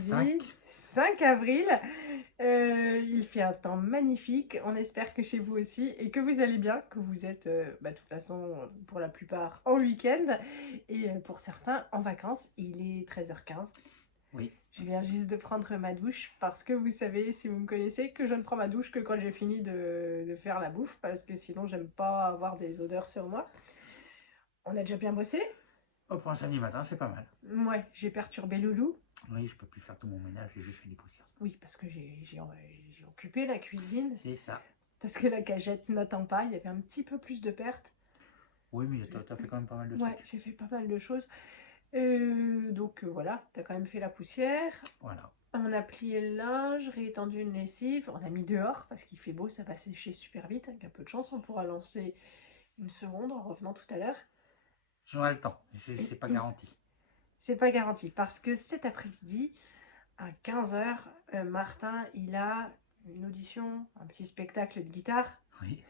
samedi 5 avril. Il fait un temps magnifique. On espère que chez vous aussi et que vous allez bien, que vous êtes de toute façon pour la plupart en week-end et pour certains en vacances. Il est 13h15. Oui. Je viens juste de prendre ma douche parce que vous savez, si vous me connaissez, que je ne prends ma douche que quand j'ai fini de faire la bouffe parce que sinon j'aime pas avoir des odeurs sur moi. On a déjà bien bossé? Oh, pour un samedi matin, c'est pas mal. Ouais, j'ai perturbé Loulou. Oui, je peux plus faire tout mon ménage, j'ai juste fait des poussières. Oui, parce que j'ai occupé la cuisine. C'est ça. Parce que la cagette n'attend pas, il y avait un petit peu plus de pertes. Oui, mais t'as fait quand même pas mal de Ouais, trucs. j'ai fait pas mal de choses. Donc voilà, t'as quand même fait la poussière. Voilà. On a plié le linge, réétendu une lessive. On a mis dehors parce qu'il fait beau, ça va sécher super vite. Avec un peu de chance, on pourra lancer une seconde en revenant tout à l'heure. J'aurai le temps, c'est pas garanti. C'est pas garanti parce que cet après-midi, à 15h, Martin, il a une audition, un petit spectacle de guitare. Oui.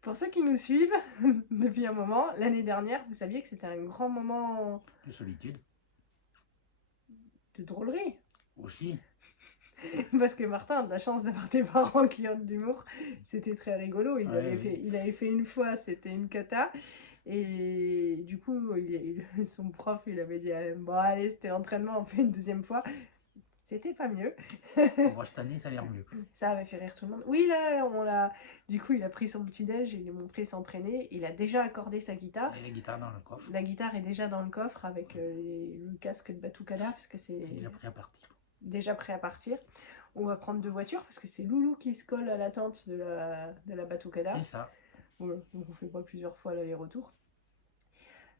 Pour ceux qui nous suivent depuis un moment, l'année dernière, vous saviez que c'était un grand moment De solitude. de drôlerie. Aussi. Parce que Martin a de la chance d'avoir des parents qui ont de l'humour. C'était très rigolo. Il avait fait une fois, c'était une cata. Et du coup, son prof, il avait dit bon, allez, c'était l'entraînement, on fait une deuxième fois. C'était pas mieux. Bon, cette année, ça a l'air mieux. Ça avait fait rire tout le monde. Oui, là, du coup, il a pris son petit-déj, il est montré s'entraîner. Il a déjà accordé sa guitare. Et la guitare dans le coffre. La guitare est déjà dans le coffre avec le casque de Batucada, parce que c'est Déjà prêt à partir. déjà prêt à partir. On va prendre deux voitures, parce que c'est Loulou qui se colle à la tente de la Batucada. C'est ça. Voilà, donc on fait pas plusieurs fois l'aller-retour.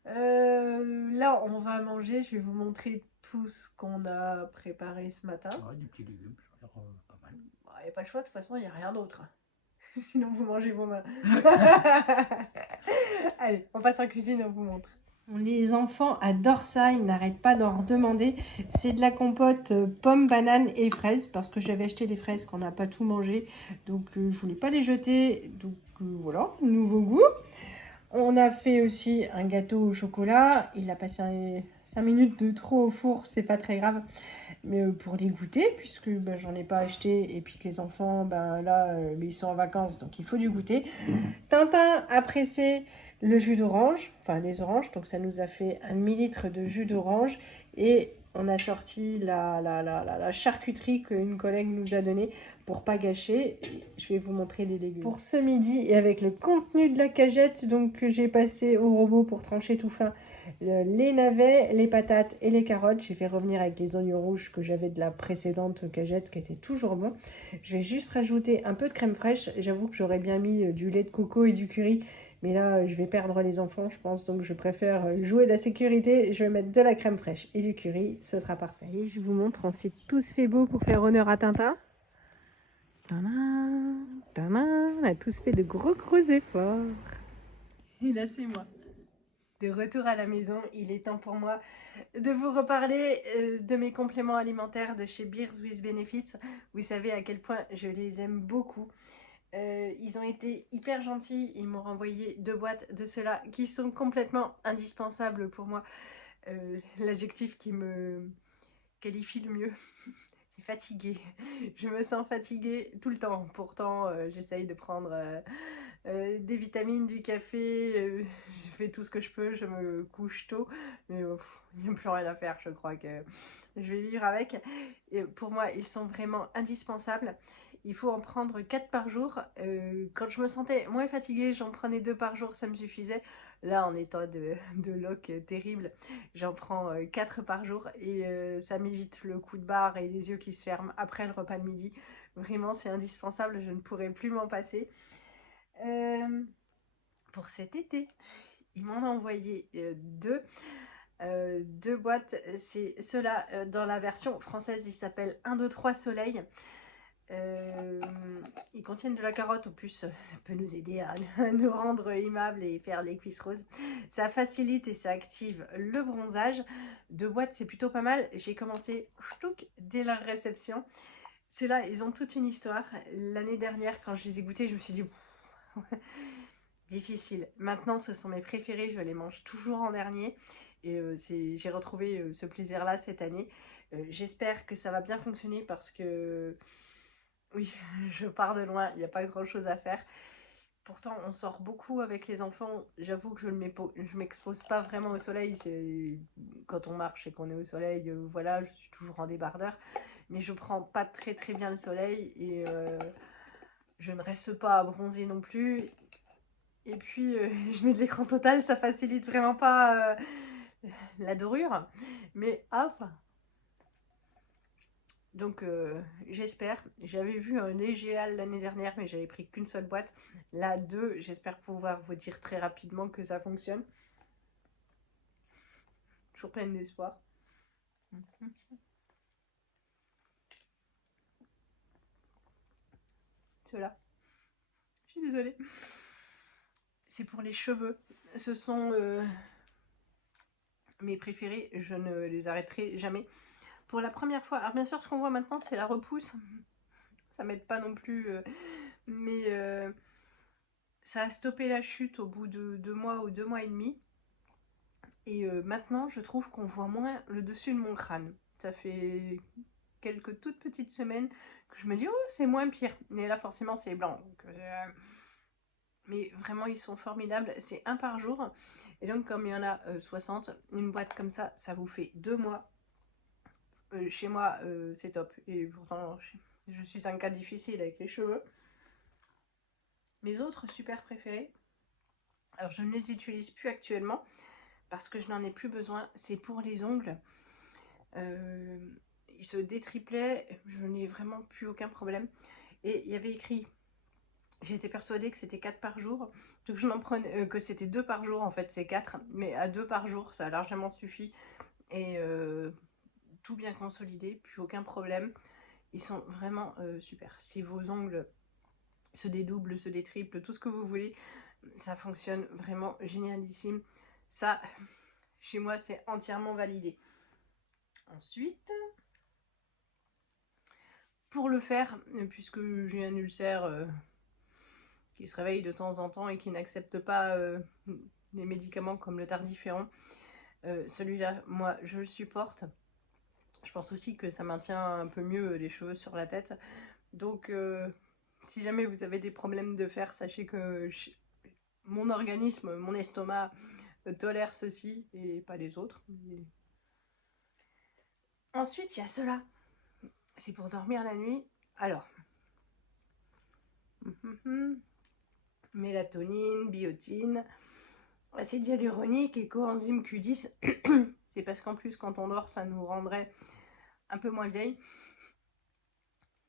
Là, on va manger. Je vais vous montrer tout ce qu'on a préparé ce matin. Ouais, des petits légumes, ça a l'air pas mal. Il n'y a pas le choix, de toute façon, il n'y a rien d'autre. Sinon, vous mangez vos mains. Allez, on passe en cuisine, on vous montre. Les enfants adorent ça, ils n'arrêtent pas d'en redemander. C'est de la compote pommes, bananes et fraises, parce que j'avais acheté des fraises qu'on n'a pas tout mangé, donc je voulais pas les jeter. Donc voilà, nouveau goût. On a fait aussi un gâteau au chocolat. Il a passé 5 minutes de trop au four, c'est pas très grave. Mais pour les goûter, puisque j'en ai pas acheté, et puis que les enfants, là, ils sont en vacances, donc il faut du goûter. Tintin a pressé le jus d'orange, enfin les oranges, donc ça nous a fait 1 millilitre de jus d'orange, et on a sorti la charcuterie qu'une collègue nous a donnée pour pas gâcher. Je vais vous montrer les légumes. Pour ce midi, et avec le contenu de la cagette, donc que j'ai passé au robot pour trancher tout fin, les navets, les patates et les carottes. J'ai fait revenir avec les oignons rouges que j'avais de la précédente cagette qui était toujours bon. Je vais juste rajouter un peu de crème fraîche. J'avoue que j'aurais bien mis du lait de coco et du curry. Mais là, je vais perdre les enfants, je pense. Donc, je préfère jouer de la sécurité. Je vais mettre de la crème fraîche et du curry. Ce sera parfait. Et je vous montre, on s'est tous fait beau pour faire honneur à Tintin. Tadam, tadam, on a tous fait de gros efforts. Et là, c'est moi. De retour à la maison, il est temps pour moi de vous reparler de mes compléments alimentaires de chez Beers with Benefits. Vous savez à quel point je les aime beaucoup. Ils ont été hyper gentils, ils m'ont renvoyé 2 boîtes de ceux-là qui sont complètement indispensables pour moi. L'adjectif qui me qualifie le mieux, c'est fatiguée. Je me sens fatiguée tout le temps. Pourtant, j'essaye de prendre des vitamines, du café, je fais tout ce que je peux, je me couche tôt, mais il n'y a plus rien à faire, je crois que je vais vivre avec. Et pour moi, ils sont vraiment indispensables. Il faut en prendre 4 par jour. Quand je me sentais moins fatiguée, j'en prenais 2 par jour, ça me suffisait. Là, en état de loc terrible, j'en prends 4 par jour et ça m'évite le coup de barre et les yeux qui se ferment après le repas de midi. Vraiment, c'est indispensable, je ne pourrais plus m'en passer. Pour cet été, ils m'en ont envoyé deux boîtes. C'est ceux-là dans la version française, ils s'appellent 1, 2, 3 Soleil. Ils contiennent de la carotte, au plus ça peut nous aider à nous rendre aimables et faire les cuisses roses. Ça facilite et ça active le bronzage. 2 boîtes, c'est plutôt pas mal. J'ai commencé dès la réception. Ceux-là, ils ont toute une histoire. L'année dernière, quand je les ai goûtés, je me suis dit difficile. Maintenant, ce sont mes préférés, je les mange toujours en dernier. Et j'ai retrouvé ce plaisir-là cette année. J'espère que ça va bien fonctionner parce que, oui, je pars de loin, il n'y a pas grand-chose à faire. Pourtant, on sort beaucoup avec les enfants. J'avoue que je ne m'expose pas vraiment au soleil. Quand on marche et qu'on est au soleil, voilà, je suis toujours en débardeur. Mais je prends pas très très bien le soleil et je ne reste pas à bronzer non plus. Et puis, je mets de l'écran total, ça facilite vraiment pas la dorure. Mais hop. Donc, j'espère. J'avais vu un Egéal l'année dernière, mais j'avais pris qu'une seule boîte. Là, deux, j'espère pouvoir vous dire très rapidement que ça fonctionne. Toujours pleine d'espoir. Ceux-là. Je suis désolée. C'est pour les cheveux. Ce sont mes préférés. Je ne les arrêterai jamais. Pour la première fois, alors bien sûr, ce qu'on voit maintenant, c'est la repousse. Ça m'aide pas non plus. Mais ça a stoppé la chute au bout de 2 mois ou 2 mois et demi. Et maintenant, je trouve qu'on voit moins le dessus de mon crâne. Ça fait quelques toutes petites semaines que je me dis, oh, c'est moins pire. Mais là, forcément, c'est blanc. Donc, mais vraiment, ils sont formidables. C'est un par jour. Et donc, comme il y en a 60, une boîte comme ça, ça vous fait 2 mois. Chez moi, c'est top. Et pourtant, je suis un cas difficile avec les cheveux. Mes autres super préférés, alors je ne les utilise plus actuellement parce que je n'en ai plus besoin. C'est pour les ongles. Il se détriplait, je n'ai vraiment plus aucun problème. Et il y avait écrit, j'étais persuadée que c'était 4 par jour, donc je n'en prenais que c'était 2 par jour, en fait c'est 4, mais à 2 par jour ça a largement suffi. Et tout bien consolidé, plus aucun problème. Ils sont vraiment super. Si vos ongles se dédoublent, se détriplent, tout ce que vous voulez, ça fonctionne vraiment génialissime. Ça, chez moi, c'est entièrement validé. Ensuite, pour le faire, puisque j'ai un ulcère qui se réveille de temps en temps et qui n'accepte pas les médicaments comme le tardiféron, celui-là, moi, je le supporte. Je pense aussi que ça maintient un peu mieux les cheveux sur la tête. Donc, si jamais vous avez des problèmes de fer, sachez que mon organisme, mon estomac tolère ceci et pas les autres. Mais... Ensuite, il y a cela. C'est pour dormir la nuit. Alors, mélatonine, biotine, acide hyaluronique et coenzyme Q10. C'est parce qu'en plus, quand on dort, ça nous rendrait un peu moins vieille.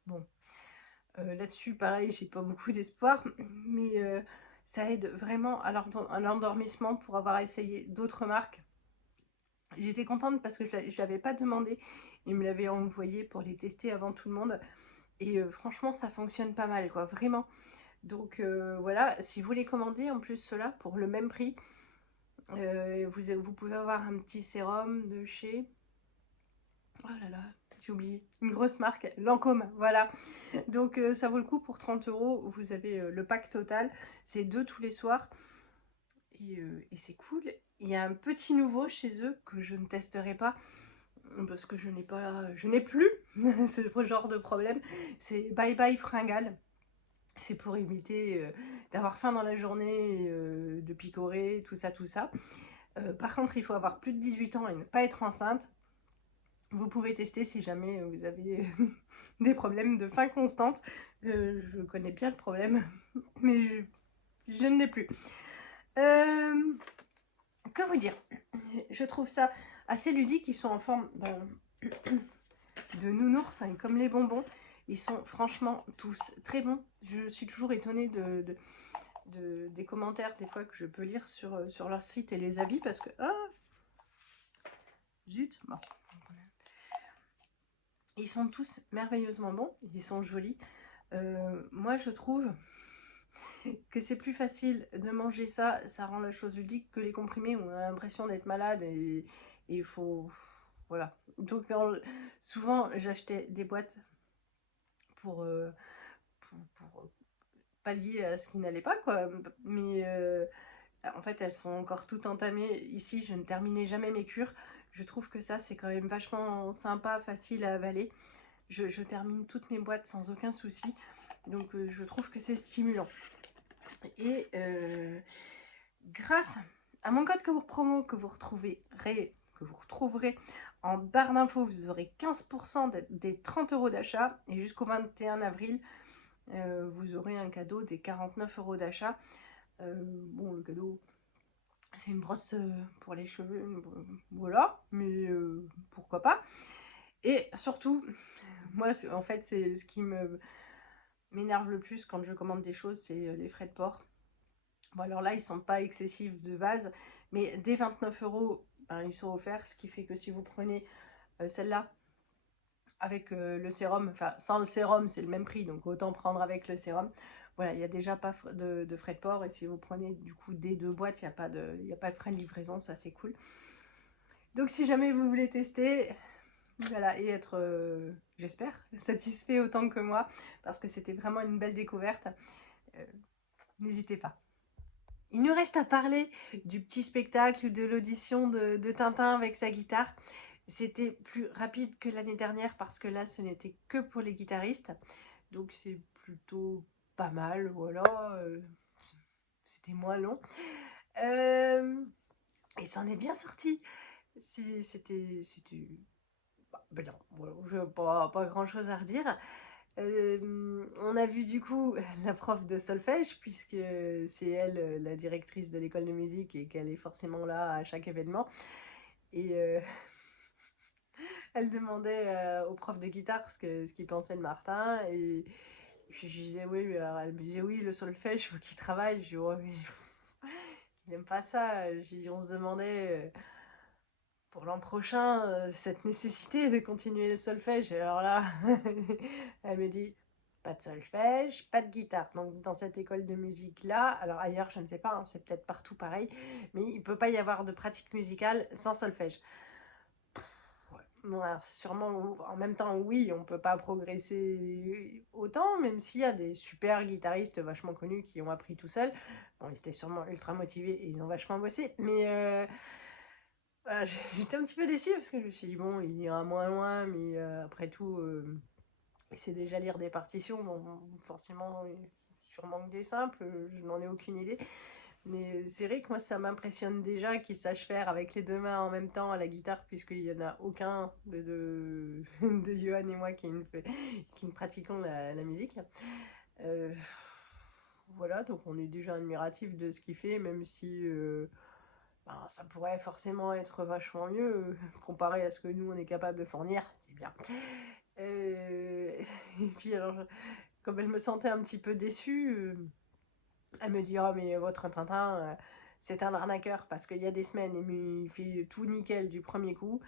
Bon, là-dessus, pareil, j'ai pas beaucoup d'espoir, mais ça aide vraiment à l'endormissement pour avoir essayé d'autres marques. J'étais contente parce que je ne l'avais pas demandé. Ils me l'avaient envoyé pour les tester avant tout le monde. Et franchement, ça fonctionne pas mal, quoi, vraiment. Donc voilà, si vous les commandez, en plus cela pour le même prix, vous pouvez avoir un petit sérum de chez... Oh là là, j'ai oublié. Une grosse marque, Lancôme, voilà. Donc ça vaut le coup pour 30 €. Vous avez le pack total. C'est 2 tous les soirs. Et c'est cool. Il y a un petit nouveau chez eux que je ne testerai pas parce que je n'ai plus ce genre de problème. C'est Bye Bye Fringale. C'est pour éviter d'avoir faim dans la journée, de picorer, tout ça, tout ça. Par contre, il faut avoir plus de 18 ans et ne pas être enceinte. Vous pouvez tester si jamais vous avez des problèmes de faim constante. Je connais bien le problème, mais je ne l'ai plus. Que vous dire? Je trouve ça assez ludique. Ils sont en forme de nounours, hein, comme les bonbons. Ils sont franchement tous très bons. Je suis toujours étonnée des commentaires des fois que je peux lire sur leur site et les avis parce que... Oh, zut, bon. Ils sont tous merveilleusement bons. Ils sont jolis. Moi, je trouve que c'est plus facile de manger ça. Ça rend la chose ludique que les comprimés où on a l'impression d'être malade et il faut... Voilà. Donc, souvent, j'achetais des boîtes pour pallier à ce qui n'allait pas, quoi. Mais En fait, elles sont encore toutes entamées. Ici, je ne terminais jamais mes cures. Je trouve que ça, c'est quand même vachement sympa, facile à avaler. Je termine toutes mes boîtes sans aucun souci. Donc, je trouve que c'est stimulant. Et grâce à mon code promo que vous retrouverez en barre d'infos, vous aurez 15% des 30 € d'achat. Et jusqu'au 21 avril, vous aurez un cadeau des 49 € d'achat. Bon, le cadeau, c'est une brosse pour les cheveux, voilà, mais pourquoi pas. Et surtout, moi, en fait, c'est ce qui m'énerve le plus quand je commande des choses, c'est les frais de port. Bon, alors là, ils sont pas excessifs de base, mais dès 29 €, ben, ils sont offerts, ce qui fait que si vous prenez celle-là avec le sérum, enfin sans le sérum, c'est le même prix, donc autant prendre avec le sérum. Voilà, il n'y a déjà pas de frais de port, et si vous prenez du coup des 2 boîtes, il n'y a pas de frais de livraison, ça c'est cool. Donc si jamais vous voulez tester, voilà, et être, j'espère, satisfait autant que moi, parce que c'était vraiment une belle découverte, n'hésitez pas. Il nous reste à parler du petit spectacle, de l'audition de Tintin avec sa guitare. C'était plus rapide que l'année dernière parce que là, ce n'était que pour les guitaristes. Donc c'est plutôt pas mal, voilà. C'était moins long. Et ça en est bien sorti. C'était... Ben non, voilà, je n'ai pas grand-chose à redire. On a vu du coup la prof de solfège, puisque c'est elle la directrice de l'école de musique et qu'elle est forcément là à chaque événement. Et elle demandait au prof de guitare ce qu'il pensait de Martin. Et puis je disais oui, alors elle me disait oui, le solfège, il faut qu'il travaille. Je dis ouais, mais il n'aime pas ça. On se demandait pour l'an prochain cette nécessité de continuer le solfège. Et alors là, elle me dit pas de solfège, pas de guitare. Donc dans cette école de musique là, alors ailleurs je ne sais pas, hein, c'est peut-être partout pareil, mais il ne peut pas y avoir de pratique musicale sans solfège. Bon, alors, sûrement, en même temps, oui, on peut pas progresser autant, même s'il y a des super guitaristes vachement connus qui ont appris tout seuls. Bon, ils étaient sûrement ultra motivés et ils ont vachement bossé, mais voilà, j'étais un petit peu déçue parce que je me suis dit, bon, il ira moins loin, mais après tout, il sait déjà lire des partitions. Bon, forcément, sûrement que des simples, je n'en ai aucune idée. Mais c'est vrai que moi, ça m'impressionne déjà qu'il sache faire avec les 2 mains en même temps à la guitare, puisqu'il n'y en a aucun de Johan et moi qui ne pratiquons la musique. Voilà, donc on est déjà admiratif de ce qu'il fait, même si ben, ça pourrait forcément être vachement mieux comparé à ce que nous, on est capable de fournir. C'est bien. Et puis alors, comme elle me sentait un petit peu déçue, elle me dit, oh mais votre Tintin, c'est un arnaqueur, parce qu'il y a des semaines, il fait tout nickel du premier coup,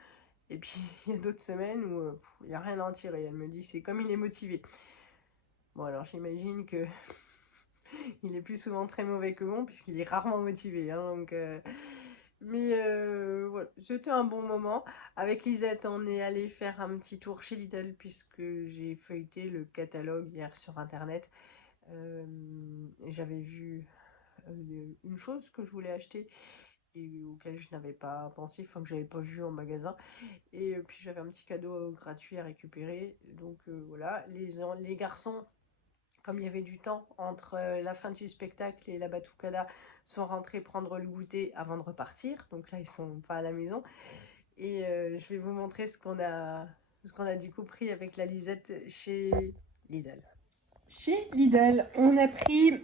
et puis il y a d'autres semaines où il n'y a rien à en tirer. Elle me dit, c'est comme il est motivé. Bon, alors j'imagine que il est plus souvent très mauvais que bon, puisqu'il est rarement motivé, hein, donc... Mais voilà, c'était un bon moment. Avec Lisette, on est allé faire un petit tour chez Lidl, puisque j'ai feuilleté le catalogue hier sur internet. J'avais vu une chose que je voulais acheter et auquel je n'avais pas pensé, enfin que j'avais pas vu en magasin. Et puis j'avais un petit cadeau gratuit à récupérer. Donc voilà, les garçons, comme il y avait du temps entre la fin du spectacle et la batucada, sont rentrés prendre le goûter avant de repartir. Donc là, ils sont pas à la maison. Et je vais vous montrer ce qu'on a du coup pris avec la Lisette chez Lidl. Chez Lidl, on a pris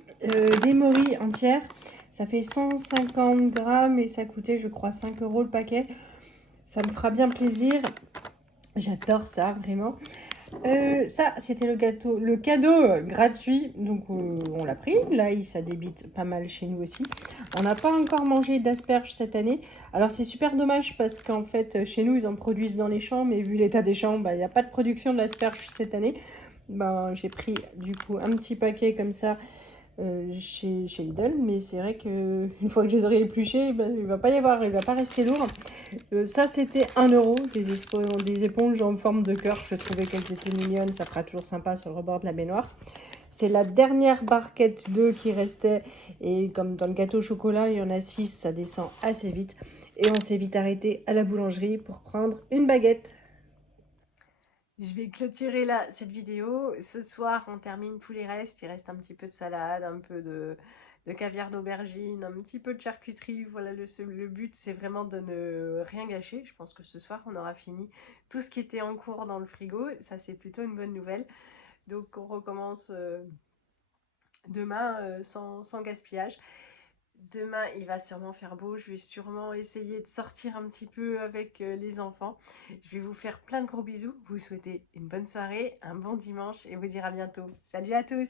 des morilles entières. Ça fait 150 grammes et ça coûtait, je crois, 5 € le paquet. Ça me fera bien plaisir. J'adore ça, vraiment. Ça, c'était le cadeau gratuit, donc on l'a pris. Là, ça débite pas mal chez nous aussi. On n'a pas encore mangé d'asperges cette année. Alors, c'est super dommage parce qu'en fait, chez nous, ils en produisent dans les champs, mais vu l'état des champs, il n'y a pas de production d'asperges cette année. Ben, j'ai pris du coup un petit paquet comme ça chez Lidl, mais c'est vrai que une fois que je les aurai épluchés, ben, il va pas rester lourd. Ça c'était 1 €, des éponges en forme de cœur. Je trouvais qu'elles étaient mignonnes, ça fera toujours sympa sur le rebord de la baignoire. C'est la dernière barquette d'œufs qui restait. Et comme dans le gâteau au chocolat, il y en a 6, ça descend assez vite. Et on s'est vite arrêté à la boulangerie pour prendre une baguette. Je vais clôturer là cette vidéo. Ce soir, on termine tous les restes. Il reste un petit peu de salade, un peu de caviar d'aubergine, un petit peu de charcuterie. Voilà, le but, c'est vraiment de ne rien gâcher. Je pense que ce soir, on aura fini tout ce qui était en cours dans le frigo. Ça, c'est plutôt une bonne nouvelle. Donc, on recommence demain sans gaspillage. Demain, il va sûrement faire beau. Je vais sûrement essayer de sortir un petit peu avec les enfants. Je vais vous faire plein de gros bisous. Vous souhaiter une bonne soirée, un bon dimanche et vous dire à bientôt. Salut à tous!